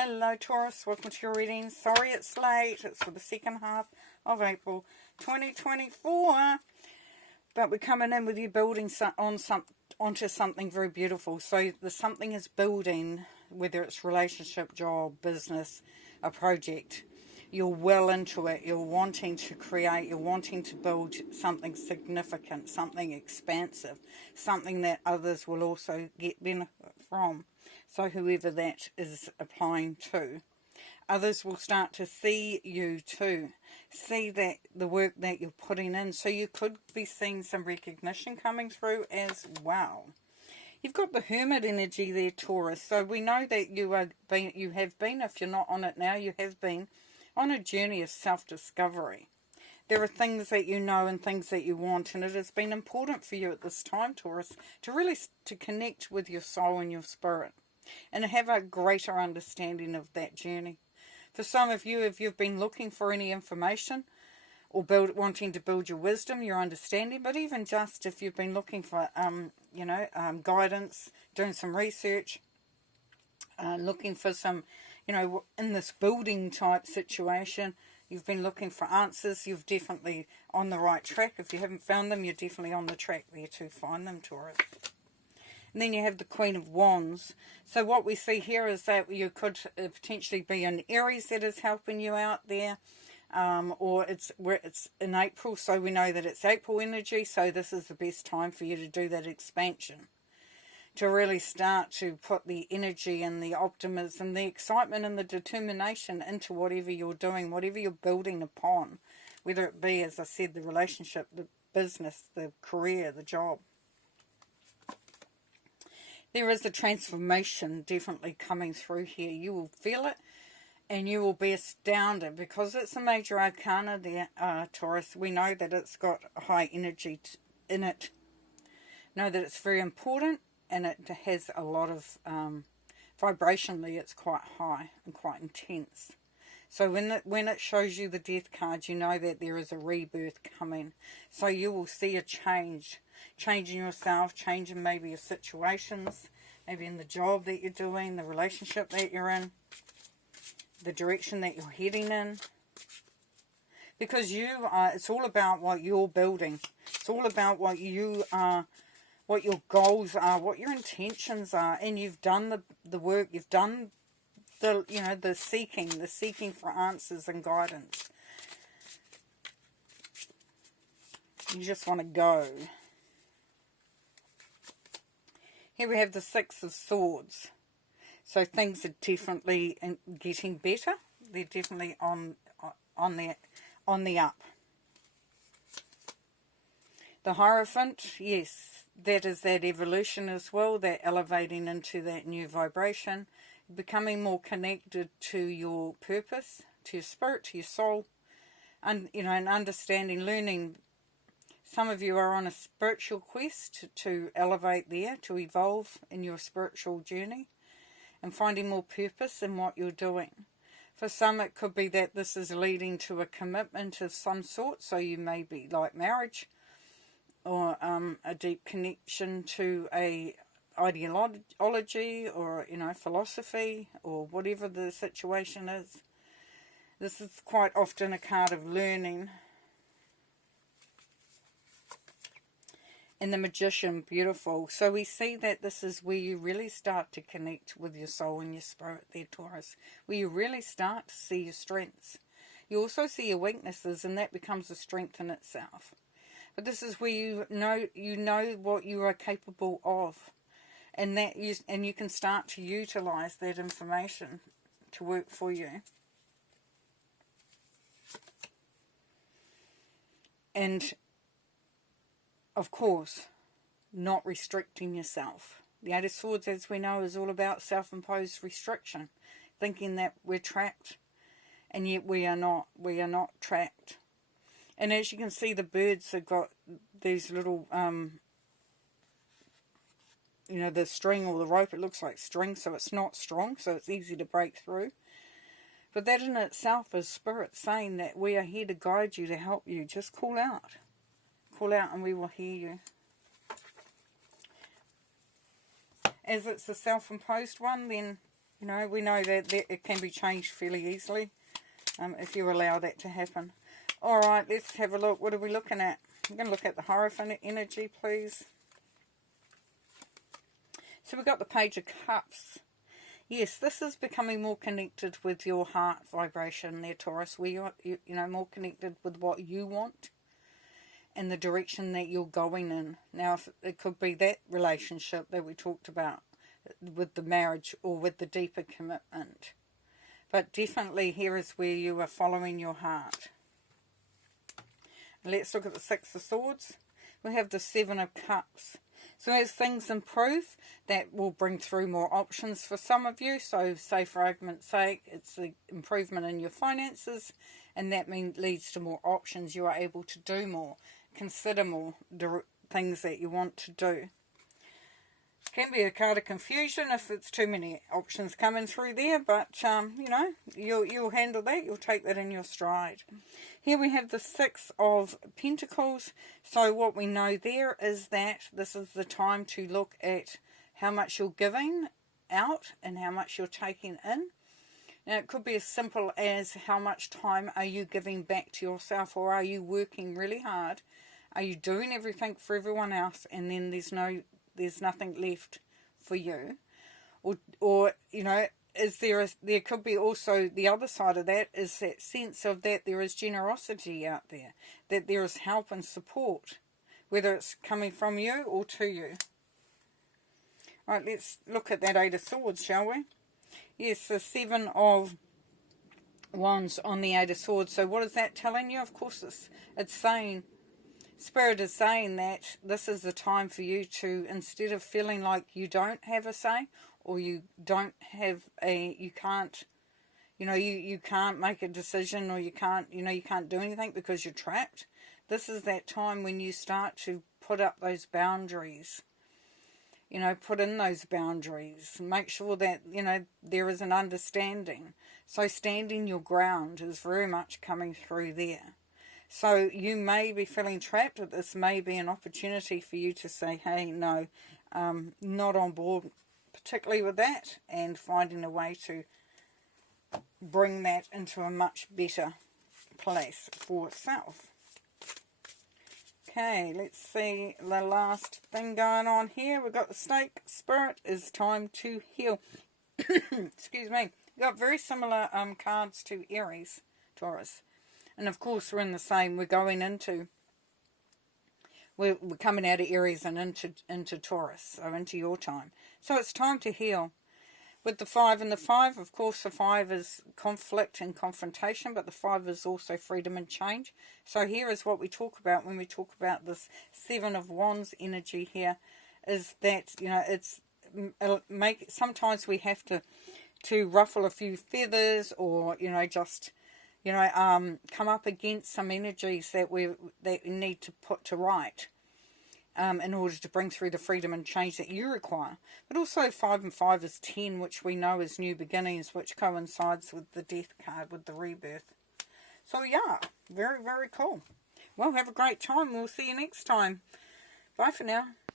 Hello Taurus, welcome to your reading. Sorry it's late, it's for the second half of April 2024. But we're coming in with you building onto something very beautiful. So the something is building, whether it's relationship, job, business, a project. You're well into it, you're wanting to create, you're wanting to build something significant, something expansive, something that others will also get benefit from. So whoever that is applying to, others will start to see you too, see that the work that you're putting in. So you could be seeing some recognition coming through as well. You've got the Hermit energy there, Taurus. So we know that you have been, if you're not on it now, you have been on a journey of self-discovery. There are things that you know and things that you want, and it has been important for you at this time, Taurus, to really connect with your soul and your spirit and have a greater understanding of that journey. For some of you, if you've been looking for any information or wanting to build your wisdom, your understanding, but even just if you've been looking for, guidance, doing some research, looking for some, in this building type situation, you've been looking for answers, you're definitely on the right track. If you haven't found them, you're definitely on the track there to find them, Taurus. And then you have the Queen of Wands. So what we see here is that you could potentially be an Aries that is helping you out there. Or it's in April, so we know that it's April energy. So this is the best time for you to do that expansion. To really start to put the energy and the optimism, the excitement and the determination into whatever you're doing, whatever you're building upon. Whether it be, as I said, the relationship, the business, the career, the job. There is a transformation definitely coming through here. You will feel it and you will be astounded because it's a major arcana there, Taurus. We know that it's got high energy in it. Know that it's very important and it has a lot of, vibrationally it's quite high and quite intense. So when it shows you the death card, you know that there is a rebirth coming. So you will see a change in yourself, change in maybe your situations, maybe in the job that you're doing, the relationship that you're in, the direction that you're heading in. Because it's all about what you're building. It's all about what you are, what your goals are, what your intentions are, and you've done the work, you've done the seeking for answers and guidance. You just want to go. Here we have the Six of Swords. So things are definitely getting better. They're definitely on the up. The Hierophant, yes, that is that evolution as well, that elevating into that new vibration, becoming more connected to your purpose, to your spirit, to your soul, and and understanding, learning. Some of you are on a spiritual quest to elevate there, to evolve in your spiritual journey and finding more purpose in what you're doing. For some, it could be that this is leading to a commitment of some sort, so you may be like marriage or a deep connection to a ideology or, philosophy or whatever the situation is. This is quite often a card of learning. And the Magician, beautiful. So we see that this is where you really start to connect with your soul and your spirit there, Taurus. Where you really start to see your strengths. You also see your weaknesses, and that becomes a strength in itself. But this is where you know what you are capable of. And you can start to utilize that information to work for you. And of course, not restricting yourself. The Eight of Swords, as we know, is all about self-imposed restriction. Thinking that we're trapped, and yet we are not. We are not trapped. And as you can see, the birds have got these little, the string or the rope, it looks like string, so it's not strong, so it's easy to break through. But that in itself is spirit saying that we are here to guide you, to help you. Just call out. Call out and we will hear you. As it's a self-imposed one, then You know, we know that it can be changed fairly easily if you allow that to happen. Alright, let's have a look. What are we looking at? I'm going to look at the Hierophant energy, please. So we've got the Page of Cups. Yes, this is becoming more connected with your heart vibration there, Taurus. Where you know, more connected with what you want and the direction that you're going in. Now, if it could be that relationship that we talked about with the marriage or with the deeper commitment. But definitely here is where you are following your heart. Let's look at the Six of Swords. We have the Seven of Cups. So as things improve, that will bring through more options for some of you. So say for argument's sake, it's the improvement in your finances, and that leads to more options. You are able to do more, consider more things that you want to do. Can be a card of confusion if it's too many options coming through there, but you know, you'll handle that. You'll take that in your stride. Here we have the Six of Pentacles. So what we know there is that this is the time to look at how much you're giving out and how much you're taking in. Now it could be as simple as how much time are you giving back to yourself, or are you working really hard? Are you doing everything for everyone else, and then there's nothing left for you? Or you know, there could be also the other side of that, is that sense of that there is generosity out there, that there is help and support, whether it's coming from you or to you. Right, let's look at that Eight of Swords, shall we? Yes, the Seven of Wands on the Eight of Swords. So what is that telling you? Of course, it's saying, Spirit is saying that this is the time for you to, instead of feeling like you don't have a say, or you don't have you can't make a decision, or you can't do anything because you're trapped. This is that time when you start to put up those boundaries. You know, put in those boundaries. Make sure that, you know, there is an understanding. So standing your ground is very much coming through there. So you may be feeling trapped, but this may be an opportunity for you to say, hey, no, not on board, particularly with that, and finding a way to bring that into a much better place for itself. Okay, let's see the last thing going on here. We've got the Snake. Spirit is time to heal. Excuse me. We've got very similar cards to Aries, Taurus. And of course we're in the same, we're coming out of Aries and into Taurus, so into your time. So it's time to heal. With the Five and the Five, of course the Five is conflict and confrontation, but the Five is also freedom and change. So here is what we talk about when we talk about this Seven of Wands energy here, is that, you know, it's sometimes we have to ruffle a few feathers, or, you know, just, you know, come up against some energies that we need to put to right in order to bring through the freedom and change that you require. But also 5 and 5 is 10, which we know is new beginnings, which coincides with the Death card, with the rebirth. So yeah, very, very cool. Well, have a great time. We'll see you next time. Bye for now.